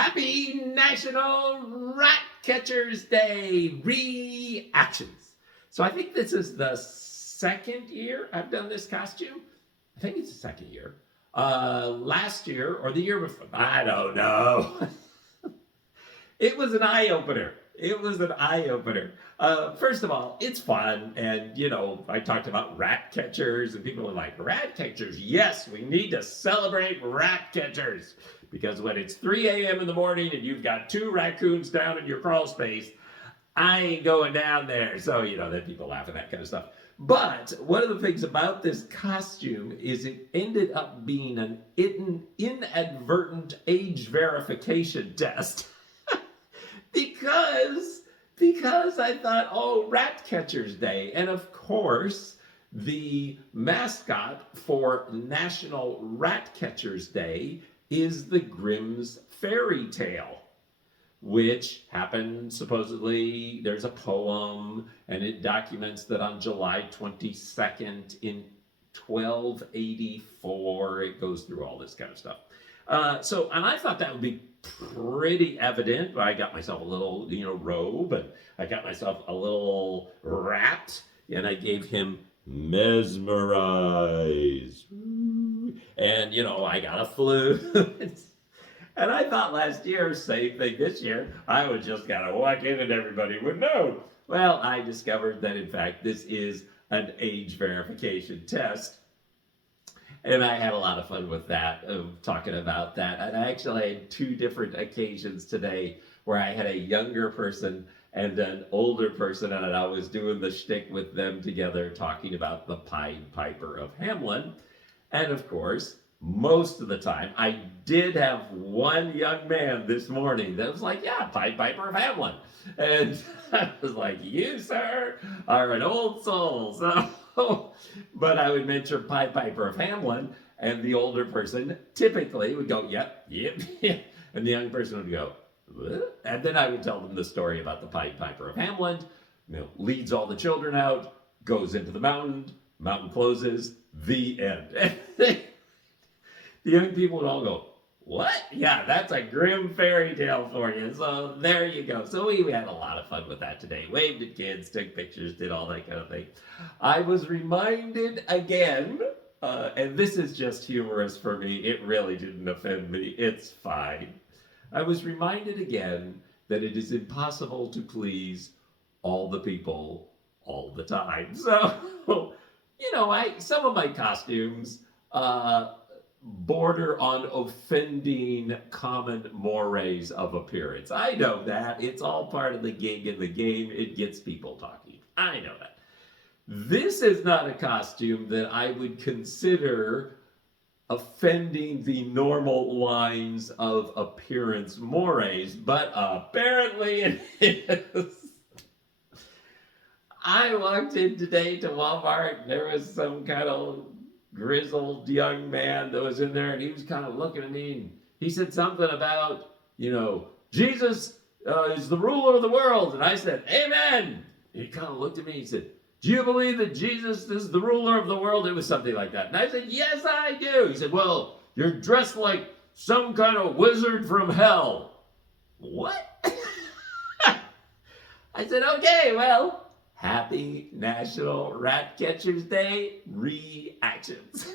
Happy National Ratcatcher's Day reactions. So I think this is the second year I've done this costume. I think it's the second year. Last year or the year before, I don't know. It was an eye-opener. It was an eye-opener. First of all, it's fun, and I talked about rat catchers, and people are like, rat catchers? Yes, we need to celebrate rat catchers. Because when it's 3 a.m. in the morning and you've got 2 raccoons down in your crawl space, I ain't going down there. So, then people laugh at that kind of stuff. But one of the things about this costume is it ended up being an inadvertent age verification test. because I thought, oh, Ratcatcher's Day. And of course, the mascot for National Ratcatcher's Day is the Grimm's fairy tale, which happened, supposedly, there's a poem, and it documents that on July 22nd in 1284, it goes through all this kind of stuff. And I thought that would be pretty evident. I got myself a little, robe, and I got myself a little rat, and I gave him mesmerize. And, I got a flute. And I thought last year, same thing this year, I would just kind of walk in and everybody would know. Well, I discovered that, in fact, this is an age verification test. And I had a lot of fun with that, talking about that. And I actually had 2 different occasions today where I had a younger person and an older person, and I was doing the shtick with them together, talking about the Pied Piper of Hamelin. And of course, most of the time, I did have one young man this morning that was like, yeah, Pied Piper of Hamelin. And I was like, you, sir, are an old soul. So, but I would mention Pied Piper of Hamelin, and the older person typically would go, yep, yep, yep. And the young person would go, what? And then I would tell them the story about the Pied Piper of Hamelin, leads all the children out, goes into the mountain closes, the end. The young people would all go, what? Yeah, that's a Grimm fairy tale for you. So there you go. So we had a lot of fun with that today. Waved at kids, took pictures, did all that kind of thing. I was reminded again, and this is just humorous for me. It really didn't offend me. It's fine. I was reminded again that it is impossible to please all the people all the time. So, some of my costumes border on offending common mores of appearance. I know that. It's all part of the gig and the game. It gets people talking. I know that. This is not a costume that I would consider offending the normal lines of appearance mores, but apparently it is. I walked in today to Walmart, and there was some kind of grizzled young man that was in there, and he was kind of looking at me, and he said something about, Jesus is the ruler of the world. And I said, amen. And he kind of looked at me, and he said, do you believe that Jesus is the ruler of the world? It was something like that. And I said, yes, I do. He said, well, you're dressed like some kind of wizard from hell. What? I said, okay, well, happy National Ratcatcher's Day reactions.